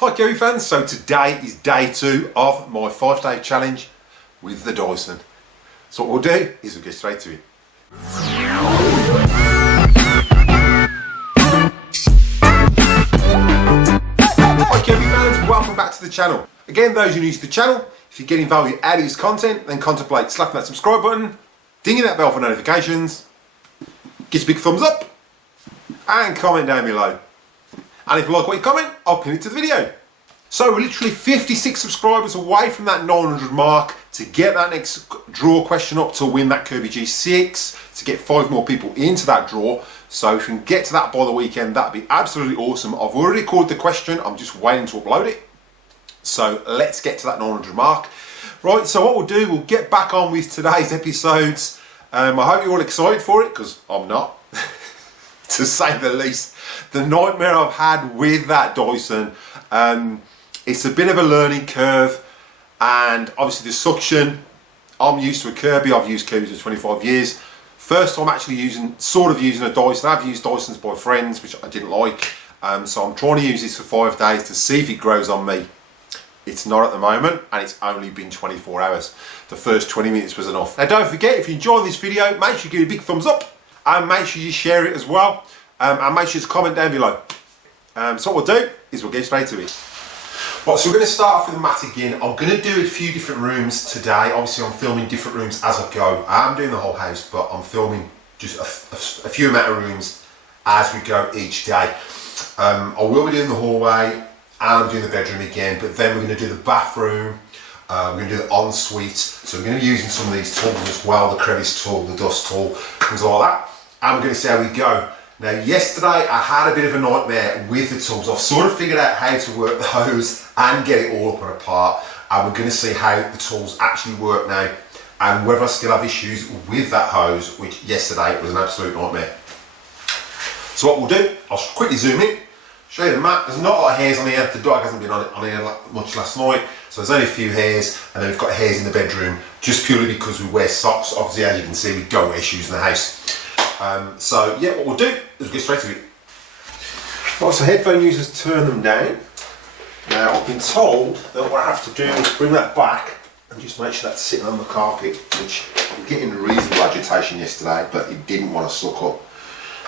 Hi Kirby fans, so today is day 2 of my 5-day challenge with the Dyson. So what we'll do is we'll get straight to it. Hi Kirby fans, welcome back to the channel. Again, those who are new to the channel, if you're getting value out of this content, then contemplate slapping that subscribe button, dinging that bell for notifications, get a big thumbs up, and comment down below. And if you like what you comment, I'll pin it to the video. So we're literally 56 subscribers away from that 900 mark to get that next draw question up to win that Kirby G6, to get 5 more people into that draw. So if we can get to that by the weekend, that'd be absolutely awesome. I've already recorded the question, I'm just waiting to upload it. So let's get to that 900 mark. Right, so what we'll do, we'll get back on with today's episodes. I hope you're all excited for it, because I'm not, to say the least. The nightmare I've had with that Dyson, it's a bit of a learning curve, and obviously the suction, I'm used to a Kirby, I've used Kirby's for 25 years. First time actually using a Dyson. I've used Dysons by friends, which I didn't like, so I'm trying to use this for 5 days to see if it grows on me. It's not at the moment, and it's only been 24 hours. The first 20 minutes was enough. Now don't forget, if you enjoyed this video, make sure you give it a big thumbs up, and make sure you share it as well, and make sure to comment down below. So what we'll do is we'll get straight to it. Right, so we're going to start off with the mat again. I'm going to do a few different rooms today. Obviously I'm filming different rooms as I go. I am doing the whole house, but I'm filming just a few amount of rooms as we go each day. I will be doing the hallway, and I'm doing the bedroom again, but then we're going to do the bathroom, we're going to do the ensuite. So we're going to be using some of these tools as well, the crevice tool, the dust tool, things like that. And we're going to see how we go. Now yesterday I had a bit of a nightmare with the tools. I've sort of figured out how to work the hose and get it all up and apart, and we're going to see how the tools actually work now, and whether I still have issues with that hose, which yesterday was an absolute nightmare. So what we'll do, I'll quickly zoom in, show you the mat. There's not a lot of hairs on here. The dog hasn't been on here much last night, so there's only a few hairs, and then we've got hairs in the bedroom just purely because we wear socks. Obviously, as you can see, we don't wear shoes in the house. So yeah, what we'll do is we'll get straight to it. Right, so headphone users, turn them down. Now I've been told that what I have to do is bring that back and just make sure that's sitting on the carpet, which I'm getting reasonable agitation yesterday, but it didn't want to suck up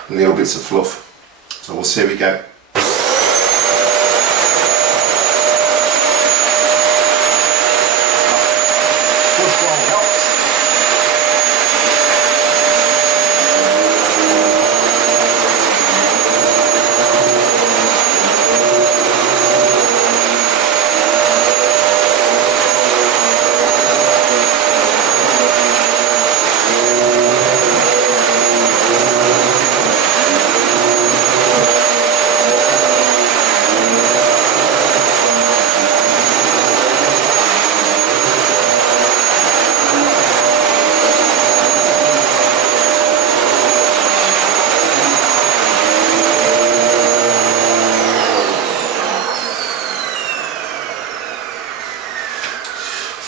little bits of fluff. So we'll see how we go.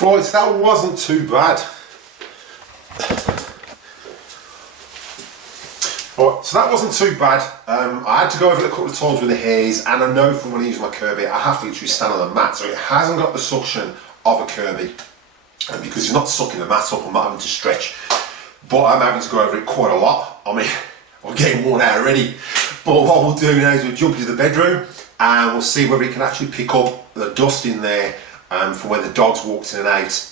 Right, so that wasn't too bad. Right, so that wasn't too bad. I had to go over it a couple of times with the hairs, and I know from when I use my Kirby, I have to literally stand on the mat, so it hasn't got the suction of a Kirby. And because it's not sucking the mat up, I'm not having to stretch. But I'm having to go over it quite a lot. I mean, I'm getting worn out already. But what we'll do now is we'll jump into the bedroom, and we'll see whether we can actually pick up the dust in there from when the dog's walked in and out.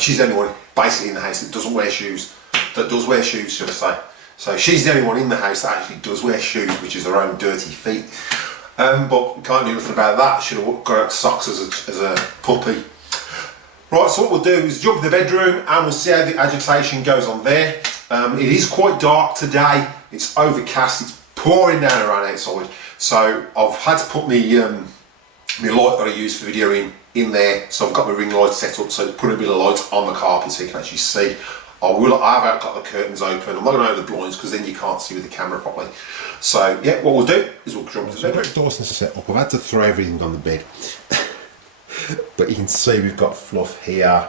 She's the only one basically in the house that doesn't wear shoes, that does wear shoes, should I say. So she's the only one in the house that actually does wear shoes, which is her own dirty feet. But we can't do anything about that. Should have got out socks as a puppy. Right, so what we'll do is jump in the bedroom, and we'll see how the agitation goes on there. It is quite dark today. It's overcast. It's pouring down around outside. So I've had to put my light that I use for videoing in there, so I've got my ring light set up, so put a bit of light on the carpet so you can actually see. I have got the curtains open. I'm not going to open the blinds because then you can't see with the camera properly. So yeah, what we'll do is we'll jump into the bedroom. Dyson's set up. I've had to throw everything on the bed, but you can see we've got fluff here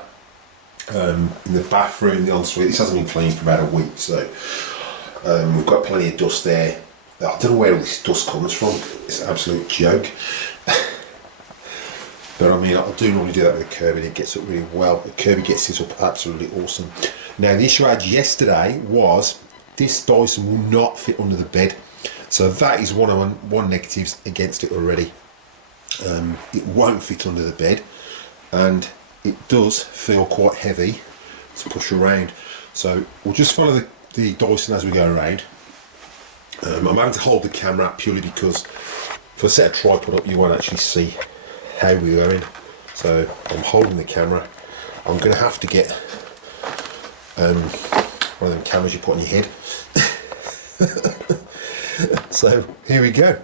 in the bathroom, the ensuite. This hasn't been cleaned for about a week, so we've got plenty of dust there. I don't know where all this dust comes from. It's an absolute joke. But I mean, I do normally do that with the Kirby, and it gets up really well. The Kirby gets this up absolutely awesome. Now, the issue I had yesterday was this Dyson will not fit under the bed. So that is one negatives against it already. It won't fit under the bed, and it does feel quite heavy to push around. So we'll just follow the Dyson as we go around. I'm having to hold the camera up purely because if I set a tripod up, you won't actually see how we're going. So I'm holding the camera. I'm going to have to get one of them cameras you put on your head. So here we go.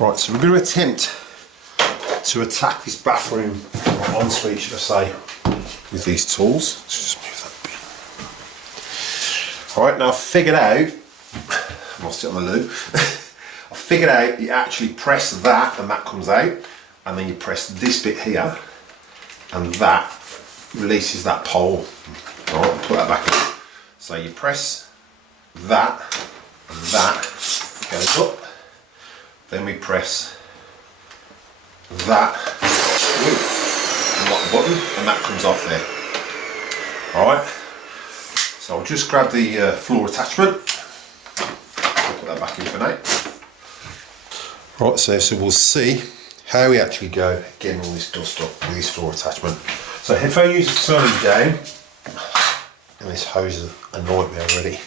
Right, so we're going to attempt to attack this bathroom ensuite, should I say, with these tools. Let's just move that bit. Alright, now I've figured out, I'll sit on the loo, I've figured out you actually press that and that comes out, and then you press this bit here, and that releases that pole. Alright, put that back in. So you press that, and that goes up. Then we press that, lock the button, and that comes off there. Alright, so I'll just grab the floor attachment. I'll put that back in for now. Right, so we'll see how we actually go getting all this dust up with this floor attachment. So headphone user's turning down, and this hose is annoyed me already.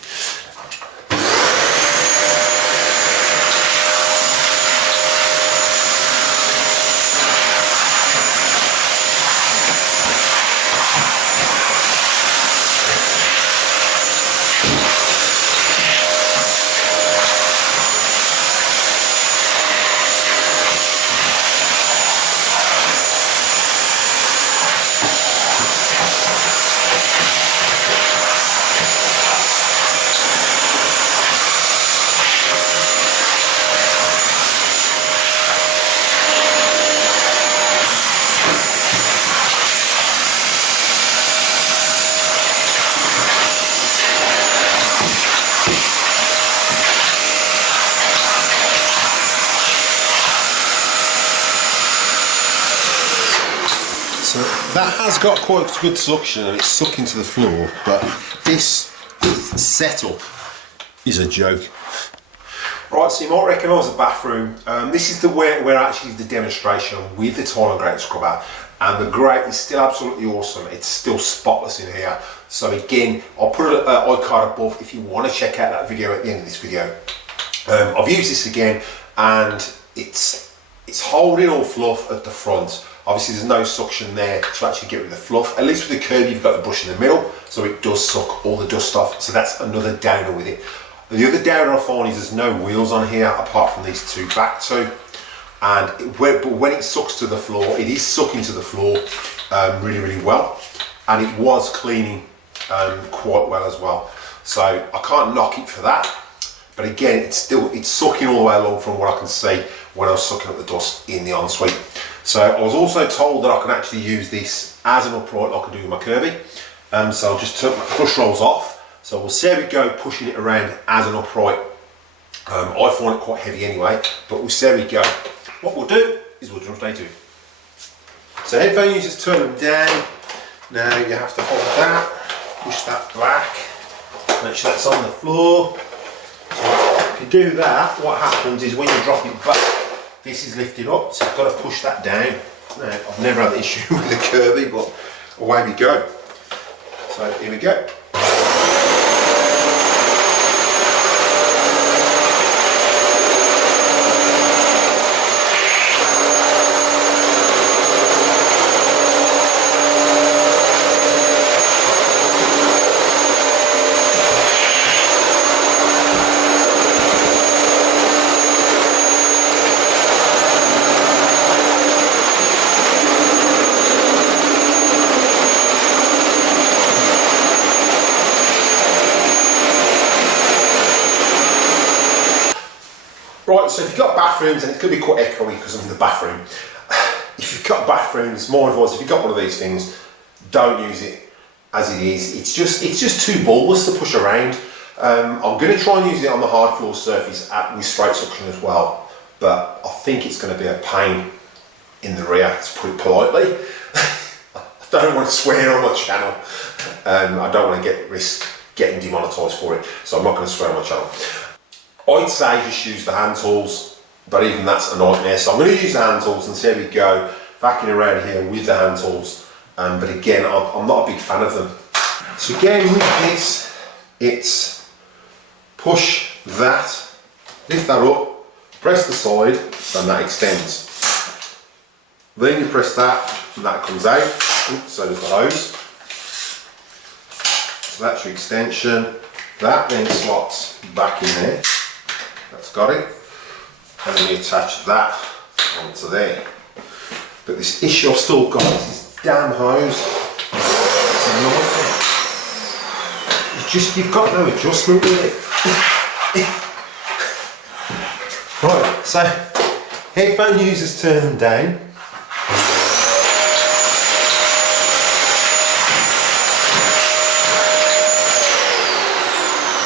So that has got quite good suction and it's sucking to the floor, but this setup is a joke. Right, so you might recognise the bathroom. This is where actually the demonstration with the tile and grate scrubber, and the grate is still absolutely awesome. It's still spotless in here. So again, I'll put an iCard above if you want to check out that video at the end of this video. I've used this again, and it's holding all fluff at the front. Obviously there's no suction there to actually get rid of the fluff. At least with the Kirby you've got the brush in the middle, so it does suck all the dust off. So that's another downer with it. The other downer I find is there's no wheels on here apart from these two back two. But when it sucks to the floor, it is sucking to the floor really, really well. And it was cleaning quite well as well. So I can't knock it for that. But again, it's sucking all the way along from what I can see when I was sucking up the dust in the ensuite. So I was also told that I can actually use this as an upright like I do with my Kirby. So I'll just take my push rolls off. So we'll see how we go pushing it around as an upright. I find it quite heavy anyway, but we'll see how we go. What we'll do is we'll jump straight to it. So headphone users, turn them down. Now you have to hold that, push that back, make sure that's on the floor. So if you do that, what happens is when you drop it back, this is lifted up, so you've got to push that down. Now, I've never had the issue with the Kirby, but away we go. So here we go. Right, so if you've got bathrooms, and it's going to be quite echoey because I'm in the bathroom. If you've got bathrooms, my advice, if you've got one of these things, don't use it as it is. It's just too bulbous to push around. I'm going to try and use it on the hard floor surface with straight suction as well, but I think it's going to be a pain in the rear, to put it politely. I don't want to swear on my channel. I don't want to risk getting demonetised for it, so I'm not going to swear on my channel. I'd say just use the hand tools, but even that's a nightmare. So I'm going to use the hand tools and see how we go, backing around here with the hand tools. But again, I'm not a big fan of them. So again, with this, it's push that, lift that up, press the side, and that extends. Then you press that, and that comes out. Oops, so does the hose. So that's your extension. That then slots back in there. That's got it, and then you attach that onto there. But this issue I've still got is this damn hose. You've got no adjustment with it. Right, so headphone users, turn them down.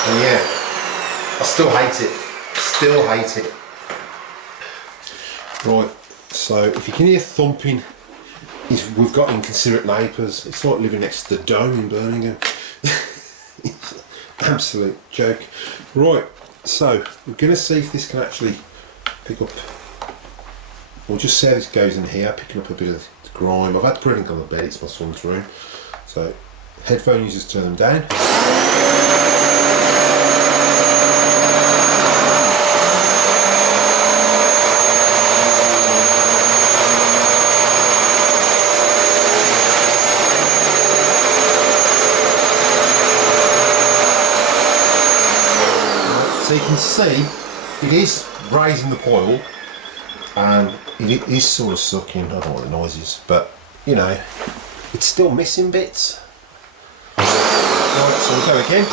And yeah, I still hate it. Still hate it. Right, so if you can hear thumping, we've got inconsiderate neighbours. It's like living next to the Dome in Birmingham. It's an absolute joke. Right, so we're going to see if this can actually pick up. We'll just see how this goes in here, picking up a bit of grime. I've had to put it on the bed, it's my son's room. So headphone users, turn them down. So you can see it is raising the coil, and it is sort of sucking. I don't know what the noise is, but you know, it's still missing bits. Right, so we'll go again.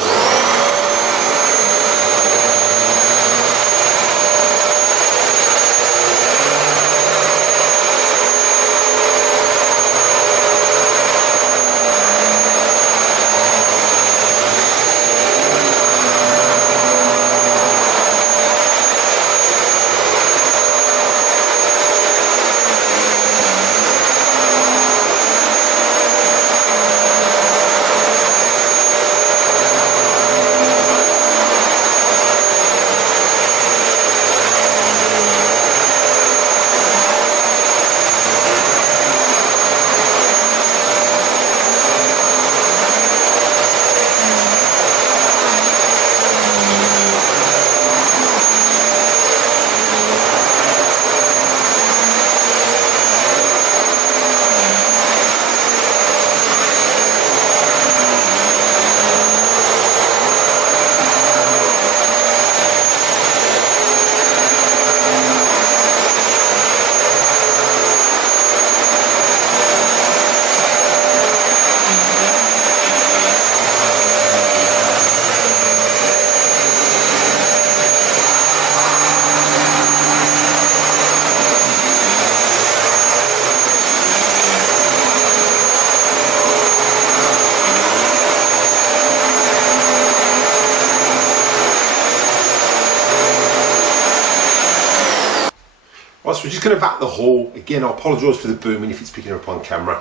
we're just going to vac the hall. Again, I apologise for the booming if it's picking up on camera.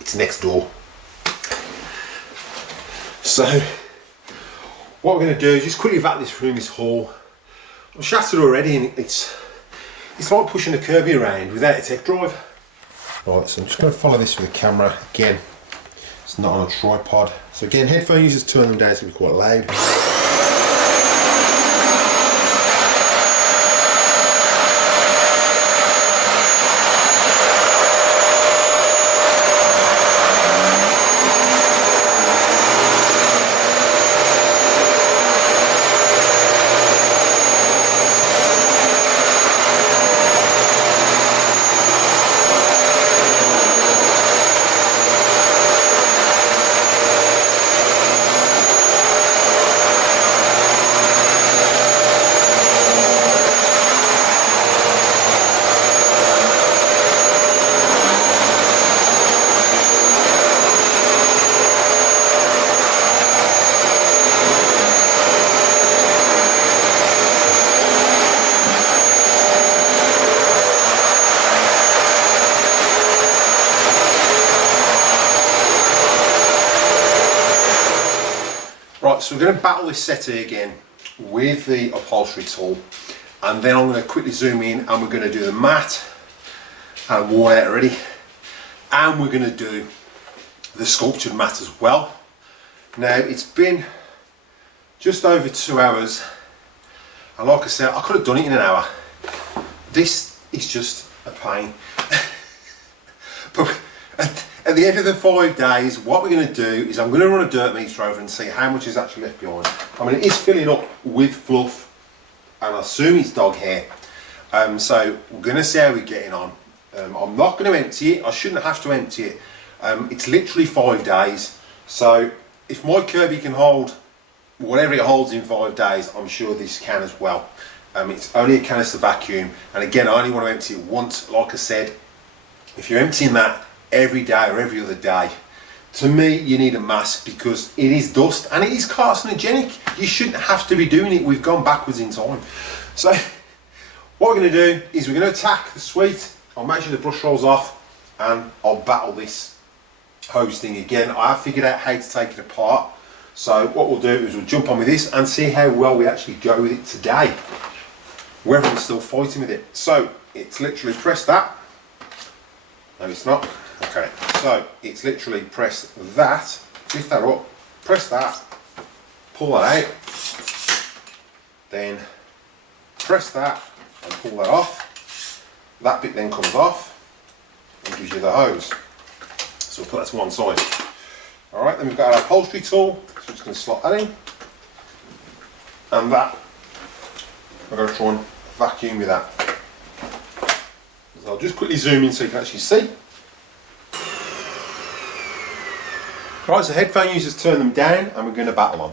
It's next door. So, what we're going to do is just quickly vac this room, this hall. I'm shattered already, and it's like pushing a Kirby around without a tech drive. Right, so I'm just going to follow this with the camera. Again, it's not on a tripod. So again, headphone users, turn them down, it's going to be quite loud. Right, so we're going to battle this settee again with the upholstery tool, and then I'm going to quickly zoom in and we're going to do the mat, and worn out already, and we're going to do the sculptured mat as well. Now it's been just over 2 hours, and like I said, I could have done it in an hour. This is just a pain. But at the end of the 5 days, what we're going to do is I'm going to run a dirt meter over and see how much is actually left behind. I mean, it is filling up with fluff, and I assume it's dog hair. So we're going to see how we're getting on. I'm not going to empty it. I shouldn't have to empty it. It's literally 5 days. So if my Kirby can hold whatever it holds in 5 days, I'm sure this can as well. It's only a canister vacuum, and again, I only want to empty it once. Like I said, if you're emptying that every day or every other day, to me you need a mask, because it is dust and it is carcinogenic. You shouldn't have to be doing it. We've gone backwards in time. So what we're going to do is we're going to attack the suite. I'll make sure the brush rolls off, and I'll battle this hose thing again. I have figured out how to take it apart, so what we'll do is we'll jump on with this and see how well we actually go with it today, whether we're still fighting with it. So it's literally press that. No, it's not. Okay, so it's literally press that, lift that up, press that, pull that out, then press that and pull that off. That bit then comes off and gives you the hose. So we'll put that to one side. Alright, then we've got our upholstery tool, so we're just going to slot that in. And that, we're going to try and vacuum with that. So I'll just quickly zoom in so you can actually see. Right, so headphone users, turn them down, and we're going to battle on.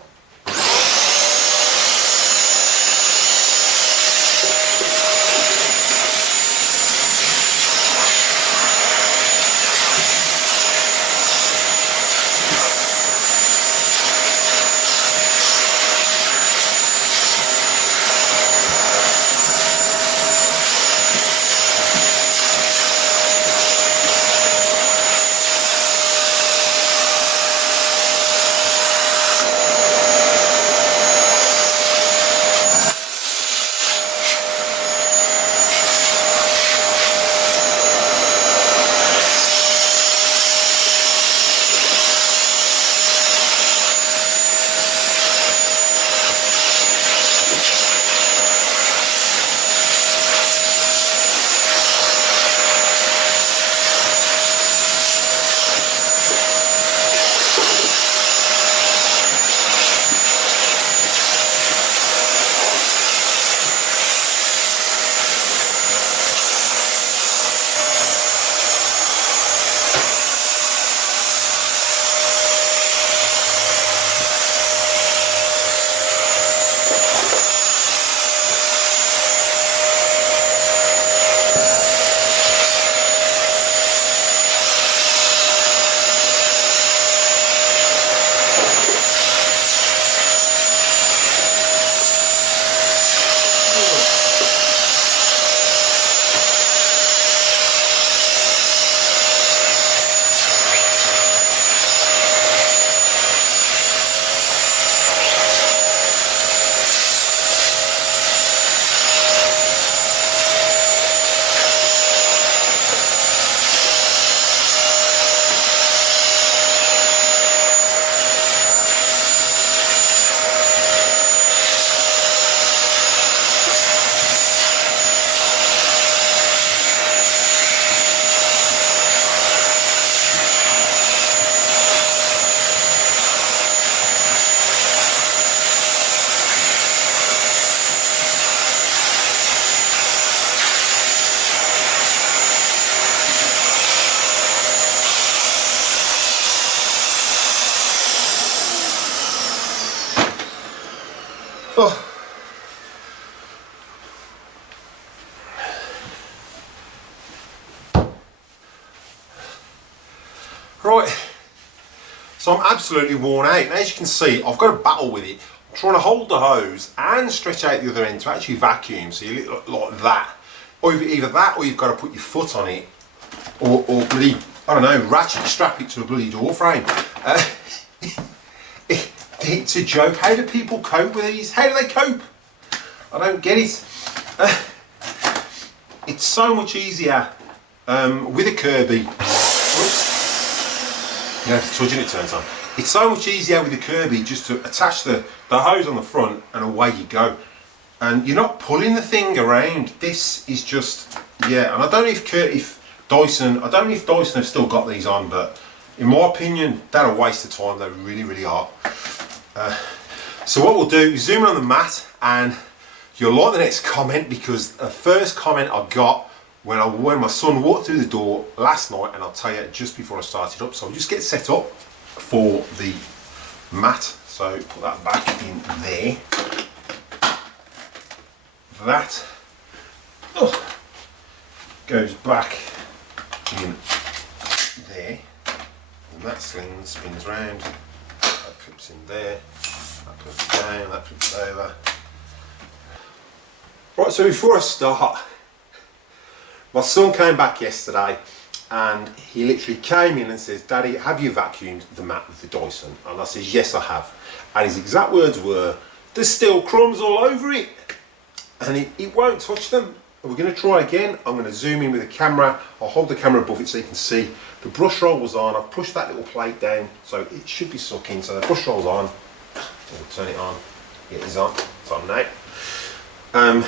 Right, so I'm absolutely worn out. And as you can see, I've got a battle with it. I'm trying to hold the hose and stretch out the other end to actually vacuum, so you look like that. Or either that, or you've got to put your foot on it, or bloody, I don't know, ratchet strap it to a bloody door frame. It's a joke. How do people cope with these? How do they cope? I don't get it. It's so much easier with a Kirby. Oops. You have to touch it, it turns on. It's so much easier with a Kirby just to attach the hose on the front and away you go. And you're not pulling the thing around. This is just, yeah, and I don't know if Dyson have still got these on, but in my opinion, they're a waste of time. They really, really are. So what we'll do is zoom in on the mat, and you'll like the next comment, because the first comment I got when my son walked through the door last night, and I'll tell you just before I started up. So I'll just get set up for the mat. So put that back in there. That goes back in there, and that spins round, that clips in there, that clips down, that flips over. Right, so before I start, my son came back yesterday and he literally came in and says, "Daddy, have you vacuumed the mat with the Dyson?" And I says, "Yes, I have." And his exact words were, "There's still crumbs all over it." And it won't touch them. We're going to try again. I'm going to zoom in with the camera. I'll hold the camera above it so you can see. The brush roll was on. I've pushed that little plate down, so it should be sucking. So the brush roll's on. We'll turn it on. It is on. It's on now. And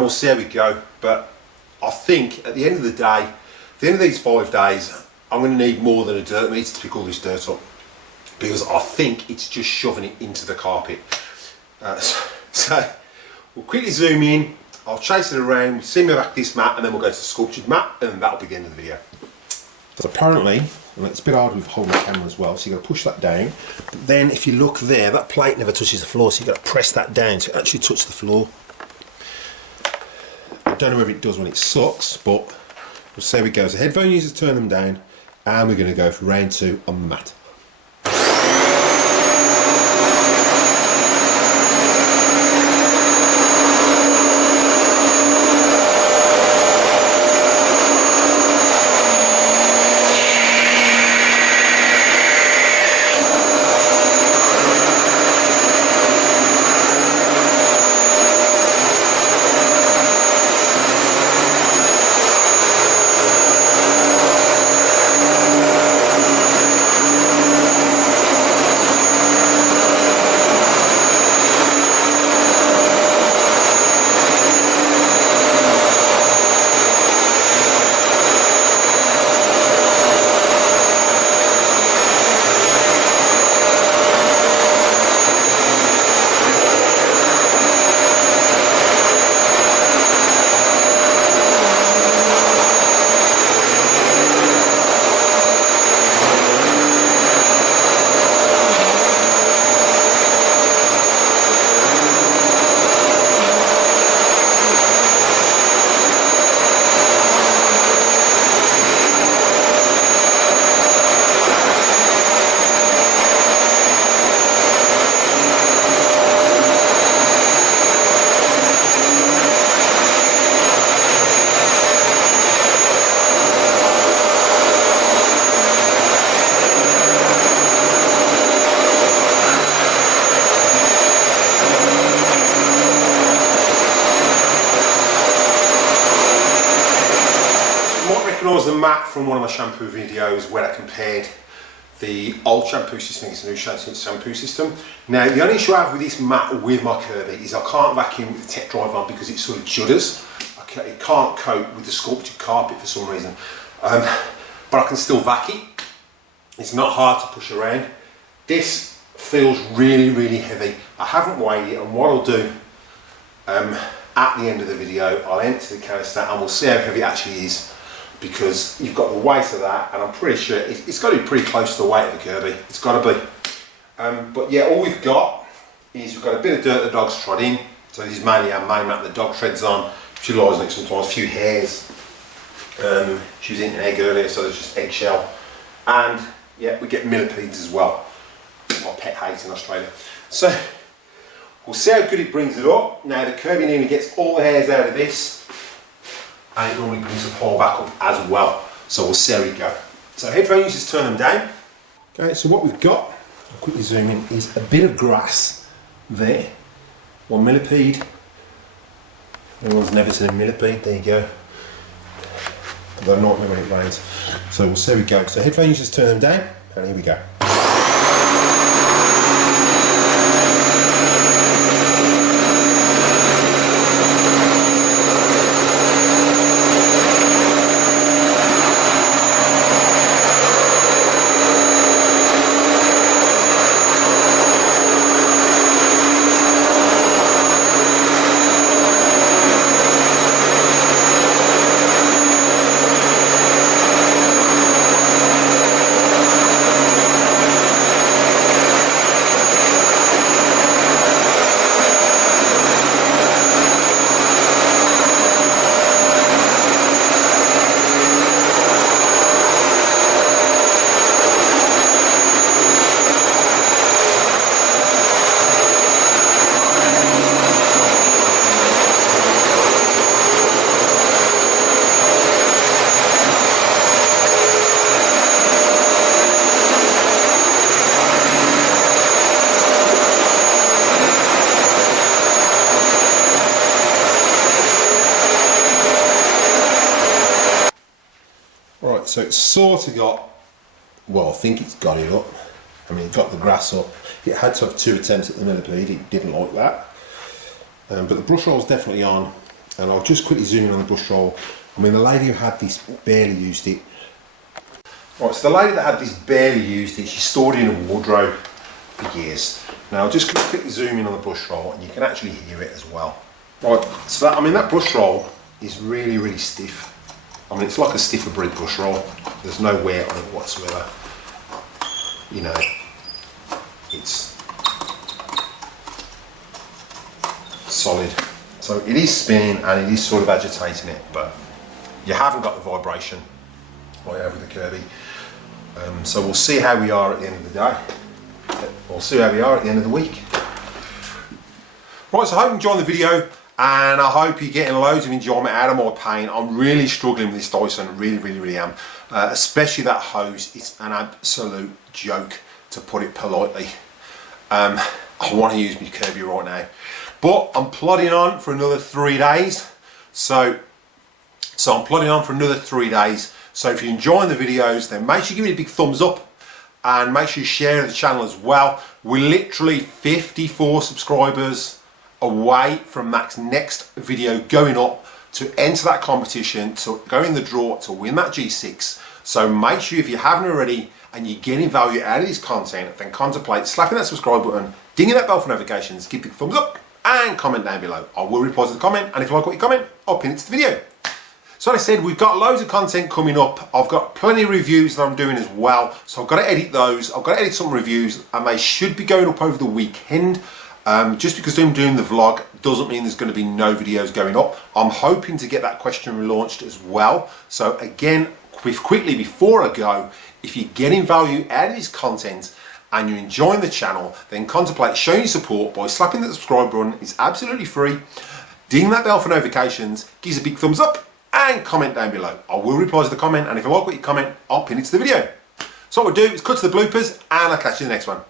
we'll see how we go. But I think at the end of the day, at the end of these 5 days, I'm going to need more than a dirt meter to pick all this dirt up, because I think it's just shoving it into the carpet. So we'll quickly zoom in, I'll chase it around, see me back this mat, and then we'll go to the sculptured mat, and then that'll be the end of the video. So apparently, and it's a bit hard with holding the camera as well, so you've got to push that down. But then if you look there, that plate never touches the floor, so you've got to press that down to actually touch the floor. I don't know whether it does when it sucks, but we'll see how it goes. The headphone users turn them down, and we're going to go for round 2 on the mat. The mat from one of my shampoo videos where I compared the old shampoo system against the new shampoo system. Now the only issue I have with this mat with my Kirby is I can't vacuum with the tech drive on because it sort of judders. It can't cope with the sculptured carpet for some reason, but I can still vacuum. It's not hard to push around. This feels really, really heavy. I haven't weighed it, and what I'll do at the end of the video, I'll empty the canister and we'll see how heavy it actually is, because you've got the weight of that, and I'm pretty sure it's got to be pretty close to the weight of the Kirby. It's got to be. But yeah, all we've got is we've got a bit of dirt the dog's trod in. So this is mainly our main mat the dog treads on. She lies on it sometimes, a few hairs. She was eating an egg earlier, so there's just eggshell. And Yeah, we get millipedes as well. My pet hate in Australia. So we'll see how good it brings it up. Now the Kirby nearly gets all the hairs out of this, and it normally brings the pole back up as well. So we'll see how we go. So headphone users, turn them down. Okay, so what we've got, I'll quickly zoom in, is a bit of grass there. 1 millipede. Everyone's never seen a millipede, there you go. Although not when it rains. So we'll see how we go. So headphone users, turn them down, and here we go. Right, so it's sort of got, well, I think it's got it up. I mean, it got the grass up. It had to have 2 attempts at the millipede, it didn't like that. But the brush roll's definitely on, and I'll just quickly zoom in on the brush roll. I mean, the lady who had this barely used it. Right, so the lady that had this barely used it, she stored it in a wardrobe for years. Now, I'll just quickly zoom in on the brush roll, and you can actually hear it as well. Right, so that, I mean, that brush roll is really, really stiff. I mean, it's like a stiffer breed brush roll. There's no wear on it whatsoever. You know, it's solid. So it is spinning and it is sort of agitating it, but you haven't got the vibration like over the Kirby. So we'll see how we are at the end of the day. We'll see how we are at the end of the week. Right, so I hope you enjoyed the video. And I hope you're getting loads of enjoyment out of my paint. I'm really struggling with this Dyson, really am. Especially that hose, it's an absolute joke, to put it politely. I want to use my Kirby right now. But I'm plodding on for another 3 days. So I'm plodding on for another 3 days. So if you're enjoying the videos, then make sure you give it a big thumbs up. And make sure you share the channel as well. We're literally 54 subscribers away from Mac's next video going up to enter that competition, to go in the draw to win that G6. So make sure, if you haven't already and you're getting value out of this content, then contemplate slapping that subscribe button, dinging that bell for notifications, give it a thumbs up and comment down below. I will reply to the comment, and if you like what you comment, I'll pin it to the video. So like I said, we've got loads of content coming up. I've got plenty of reviews that I'm doing as well, so I've got to edit those. I've got to edit some reviews, and they should be going up over the weekend. Just because I'm doing the vlog doesn't mean there's going to be no videos going up. I'm hoping to get that question relaunched as well. So again, quickly before I go, if you're getting value out of this content and you're enjoying the channel, then contemplate showing your support by slapping the subscribe button. It's absolutely free. Ding that bell for notifications, give us a big thumbs up and comment down below. I will reply to the comment, and if I like what you comment, I'll pin it to the video. So what we'll do is cut to the bloopers, and I'll catch you in the next one.